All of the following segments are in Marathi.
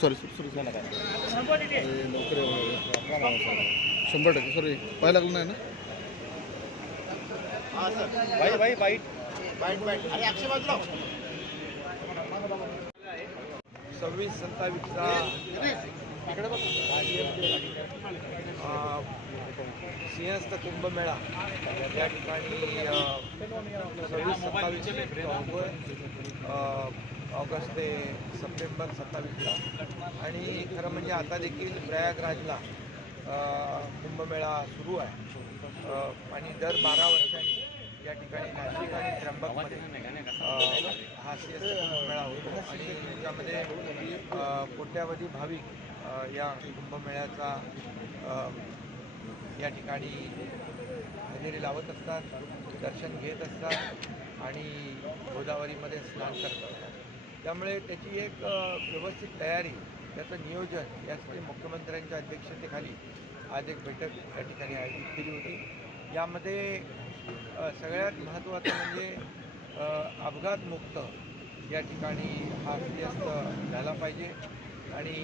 सॉरी सुरू झाला काय नोकरी 100% सॉरी पाहायला लागलं नाही ना. भाई भाई बाईट बाईट बाईट अरे अक्षय बाजूला 26-27चा सिंहस्थ कुंभमेळा या ठिकाणी 26-27 ऑगस्ट ते सप्टेंबर 27ला आणि खरं म्हणजे आता देखील प्रयागराजला कुंभमेळा सुरू आहे आणि दर 12 वर्षांनी या ठिकाणी नाशिक आणि त्र्यंबकमध्ये हा सिंहस्थ कुंभमेळा होतो आणि त्याच्यामध्ये कोट्यावधी भाविक या कुंभमेळ्याचा या ठिकाणी हजेरी लावत असतात, दर्शन घेत असतात आणि गोदावरीमध्ये स्नान करत असतात. त्यामुळे त्याची एक व्यवस्थित तयारी, त्याचं नियोजन यासाठी मुख्यमंत्र्यांच्या अध्यक्षतेखाली आज एक बैठक या ठिकाणी आयोजित केली होती. यामध्ये सगळ्यात महत्त्वाचं म्हणजे अपघातमुक्त या ठिकाणी हा सिंहस्थ झाला पाहिजे आणि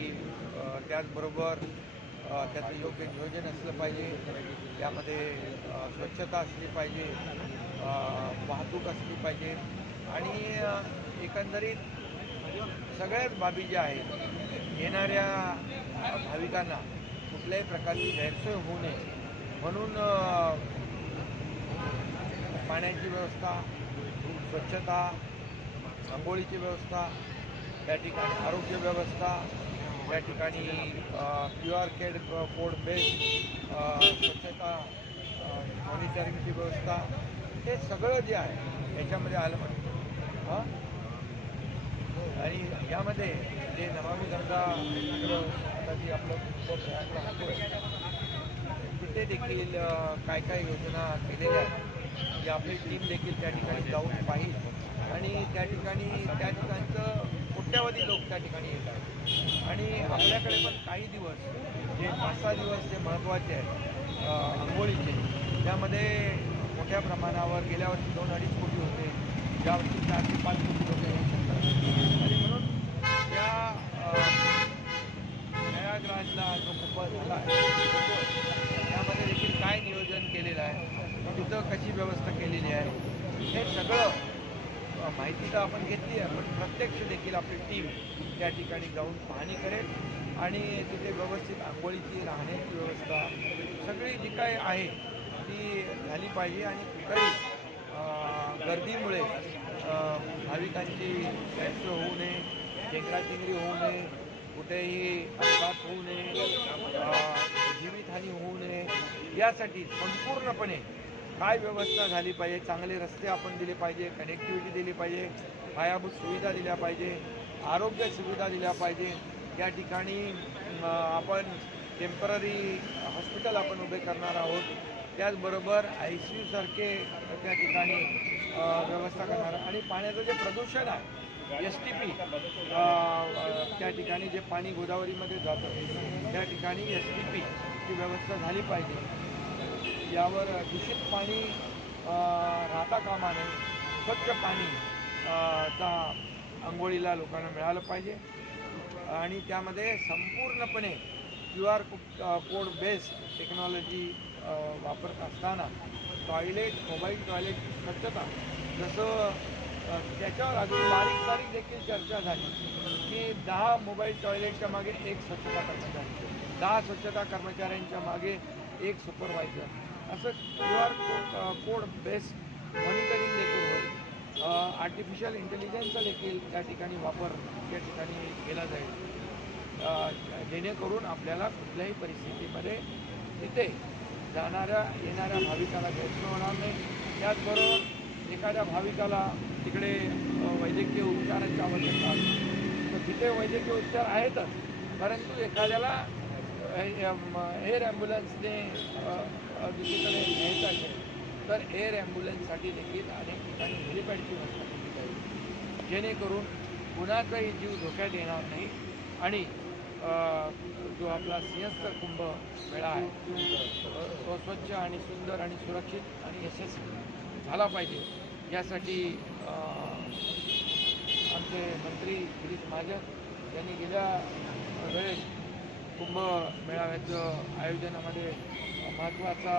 त्याचबरोबर त्याचं योग्य नियोजन असलं पाहिजे. त्यामध्ये स्वच्छता असली पाहिजे, वाहतूक असली पाहिजे आणि एकंदरीत सगळ्याच बाबी ज्या आहेत येणाऱ्या भाविकांना कुठल्याही प्रकारची गैरसोय होऊ नये म्हणून पाण्याची व्यवस्था, स्वच्छता, अंघोळीची व्यवस्था, त्या ठिकाणी आरोग्य व्यवस्था, त्या ठिकाणी QR कोड बेस्ड स्वच्छता मॉनिटरिंगची व्यवस्था, हे सगळं जे आहे याच्यामध्ये आलं पाहिजे. आणि यामध्ये जे नमामि गंगा आता जी आपलं प्रयागला होतो आहे तिथे देखील काय काय योजना केलेल्या आहेत की आपली टीम देखील त्या ठिकाणी जाऊन पाहिल आणि त्या ठिकाणचं कोट्यावधी लोक त्या ठिकाणी येत आहेत आणि आपल्याकडे पण काही दिवस जे 5-6 दिवस जे महत्त्वाचे आहेत अंघोळीचे, त्यामध्ये मोठ्या प्रमाणावर गेल्या वर्षी 2-2.5 कोटी होते, यावर्षी 4 ते 5 कोटी लोक येऊ शकतात आणि म्हणून त्या प्रयागराजला जो कुंभ झाला आहे त्यामध्ये देखील काय नियोजन केलेलं आहे, तिथं कशी व्यवस्था केलेली आहे, हे सगळं माहिती तर आपण घेतली आहे, पण प्रत्यक्ष देखील आपली टीम त्या ठिकाणी जाऊन पाहणी करेल आणि तिथे व्यवस्थित आंघोळीची, राहण्याची व्यवस्था सगळी जी काय आहे ती झाली पाहिजे आणि कुठेही गर्दीमुळे भाविकांची गैरसोय होऊ नये, चेंगराचेंगरी होऊ नये, कुठेही अपघात होऊ नये, जीवितहानी होऊ नये, यासाठी संपूर्णपणे काय व्यवस्था झाली पाहिजे. चांगले रस्ते आपण दिले पाहिजे, कनेक्टिव्हिटी दिली पाहिजे, पायाभूत सुविधा दिल्या पाहिजे, आरोग्य सुविधा दिल्या पाहिजे. या ठिकाणी आपण टेम्पररी हॉस्पिटल आपण उभे करणार आहोत. त्याचबरोबर ICU सारखे त्या ठिकाणी व्यवस्था करणार आणि पाण्याचं जे प्रदूषण आहे STP त्या ठिकाणी जे पाणी गोदावरीमध्ये जातं त्या ठिकाणी STP ची व्यवस्था झाली पाहिजे. यावर दूषित पाणी राहता कामा नये, स्वच्छ पाणी चा अंघोळीला लोकांना मिळालं पाहिजे आणि त्यामध्ये संपूर्णपणे QR कोड बेस्ड टेक्नॉलॉजी वापरत असताना मोबाईल टॉयलेटची स्वच्छता, जसं त्याच्यावर अजून बारीक देखील चर्चा झाली की 10 मोबाईल टॉयलेटच्या मागे 1 स्वच्छता कर्मचारी, 10 स्वच्छता कर्मचाऱ्यांच्या मागे 1 सुपरवायझर, असं QR कोड बेस्ड मॉनिटरिंग देखील होईल. आर्टिफिशियल इंटेलिजन्सचा देखील त्या ठिकाणी वापर त्या ठिकाणी केला जाईल, जेणेकरून आपल्याला कुठल्याही परिस्थितीमध्ये तिथे येणाऱ्या भाविकाला गैरसोय होणार नाही. त्याचबरोबर एखाद्या भाविकाला तिकडे वैद्यकीय उपचारांची आवश्यकता असते तर तिथे वैद्यकीय उपचार आहेतच, परंतु एखाद्याला एअर ॲम्ब्युलन्सने दुसरीकडे न्यायचं असेल तर एअर ॲम्ब्युलन्ससाठी देखील अनेक ठिकाणी हेलिपॅडची व्यवस्था केली जाईल, जेणेकरून कुणाचाही जीव धोक्यात येणार नाही आणि जो आपला सिंहस्थ कुंभ मेळा आहे तो स्वच्छ आणि सुंदर आणि सुरक्षित आणि यशस्वी झाला पाहिजे. यासाठी आमचे मंत्री गिरीश महाजन यांनी गेल्या वेळेस कुंभमेळाव्याचं आयोजनामध्ये महत्त्वाचा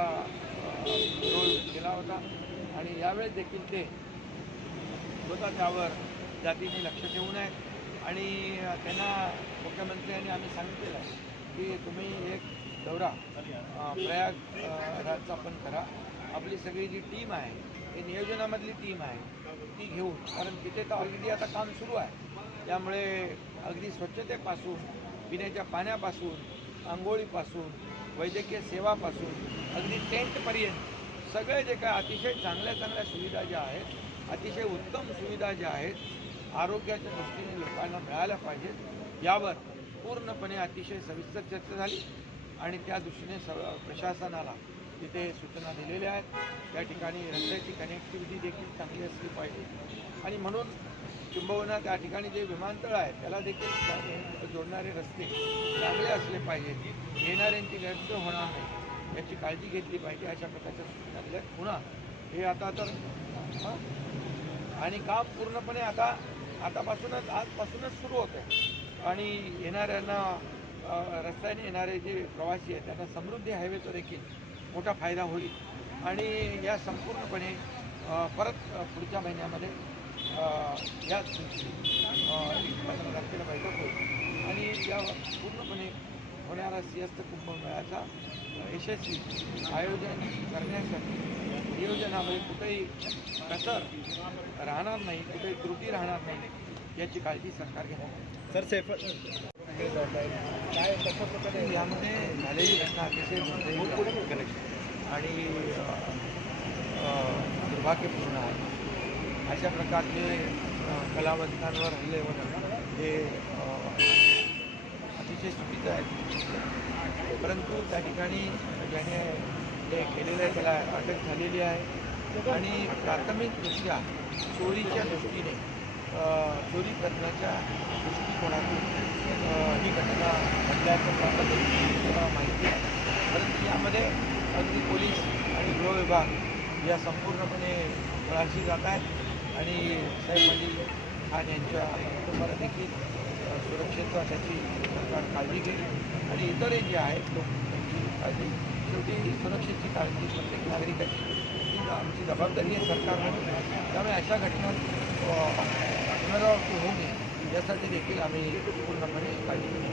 रोल केला होता आणि यावेळेस देखील ते स्वतः त्यावर जातीने लक्ष ठेवू नये आणि त्यांना मुख्यमंत्र्यांनी आम्ही सांगितलेलं आहे की तुम्ही एक दौरा प्रयागराजचा पण करा. आपली सगळी जी टीम आहे ही नियोजनामधली टीम आहे ती घेऊन, कारण तिथे तर ऑलरेडी आता काम सुरू आहे. त्यामुळे अगदी स्वच्छतेपासून, पिण्याच्या पाण्यापासून, आंघोळीपासून, वैद्यकीय सेवापासून अगदी टेंटपर्यंत सगळे जे काय अतिशय चांगल्या सुविधा ज्या आहेत, अतिशय उत्तम सुविधा ज्या आहेत, आरोग्याच्या दृष्टीने लोकांना मिळाल्या पाहिजेत यावर पूर्णपणे अतिशय सविस्तर चर्चा झाली आणि त्या दृष्टीने प्रशासनाला तिथे सूचना दिलेल्या आहेत. त्या ठिकाणी रस्त्याची कनेक्टिव्हिटी देखील चांगली असली पाहिजे आणि म्हणून किंबहुना त्या ठिकाणी जे विमानतळ आहे त्याला देखील जोडणारे रस्ते चांगले असले पाहिजेत, येणाऱ्यांची गैरसोय होणार नाही याची काळजी घेतली पाहिजे, अशा प्रकारच्या सूचना दिल्या. पुन्हा हे आता तर आणि काम पूर्णपणे आजपासूनच सुरू होतं आहे आणि येणाऱ्यांना रस्त्याने येणारे जे प्रवासी आहेत त्यांना समृद्धी हायवेचा देखील मोठा फायदा होईल आणि या संपूर्णपणे परत पुढच्या महिन्यामध्ये याच दिवशी 15 तारखेला बैठक होईल आणि या पूर्णपणे होणारा सिंहस्थ कुंभमेळ्याचा यशस्वी आयोजन करण्यासाठी नियोजनामध्ये कुठेही कसर राहणार नाही, कुठेही त्रुटी राहणार नाही याची काळजी सरकार घेणार. सर सेफ काय कशा प्रकारे यामध्ये झालेली घटना अतिशय कनेक्शन आणि दुर्भाग्यपूर्ण आहे. अशा प्रकारचे कलावंतांवर हल्ले होणं हे अतिशय चुकीचं आहे. परंतु त्या ठिकाणी ज्याने हे केलेलं आहे त्याला अटक झालेली आहे आणि प्राथमिकदृष्ट्या चोरीच्या दृष्टीने चोरी करण्याच्या दृष्टिकोनातून ही घटना घडल्याचं प्राथमिक माहिती आहे. परंतु यामध्ये अगदी पोलीस आणि गृह विभाग या संपूर्णपणे खलाशी जात आहेत आणि सैफ अली खान यांच्या कुटुंबाला देखील सुरक्षेचा त्याची सरकार काळजी घेईल आणि इतरही जे आहेत लोक त्यांची काळजी. शेवटी सुरक्षेची काळजी प्रत्येक नागरिकाची ही आमची जबाबदारी आहे सरकार म्हणून. त्यामुळे अशा घटना पुनरावृत्ती होऊ नये यासाठी देखील आम्ही पूर्णपणे काळजी घेऊ.